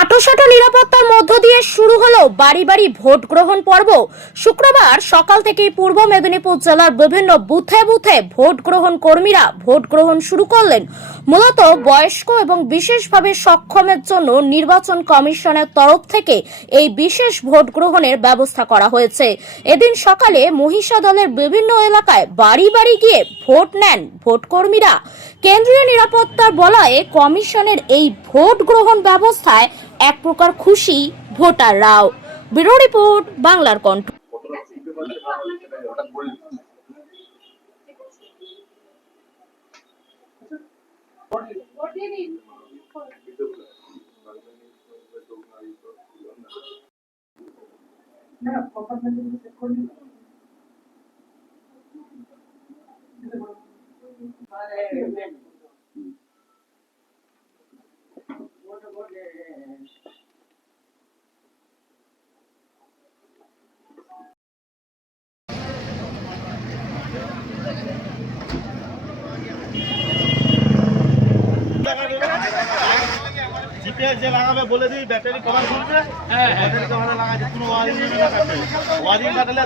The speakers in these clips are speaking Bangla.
আঁটোসাঁটো নিরাপত্তার মধ্য দিয়ে শুরু হলো বাড়ি বাড়ি ভোট গ্রহণ পর্ব। শুক্রবার সকাল থেকেই পূর্ব মেদিনীপুর জেলার বিভিন্ন বুথে বুথে ভোট গ্রহণ কর্মীরা ভোট গ্রহণ শুরু করলেন। মূলত বয়স্ক এবং বিশেষভাবে সক্ষমের জন্য নির্বাচন কমিশনের তরফ থেকে এই বিশেষ ভোট গ্রহণের ব্যবস্থা করা হয়েছে। এদিন সকালে মহিষা দলের বিভিন্ন এলাকায় বাড়ি বাড়ি গিয়ে ভোট নেন ভোট কর্মীরা। কেন্দ্রীয় নিরাপত্তার বলয়ে কমিশনের এই ভোট গ্রহণ ব্যবস্থায় এক প্রকার খুশি ভোটাররাও। ব্যুরো রিপোর্ট, বাংলার কণ্ঠ। জিপিএস যে লাগাবে বলে দিই, ব্যাটারি কভার খুলবে। হ্যাঁ, ব্যাটারি কভারে লাগাতে কোনো ওয়ারিং নেই, ওয়ারিং কাটলে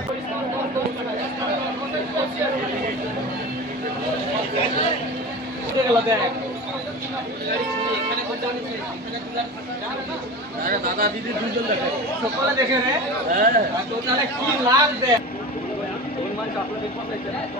দাদা দিদি দুজন দেখে সকলে দেখে রে। হ্যাঁ, কি লাগবে ওই মাছ আপনাদের দেখতে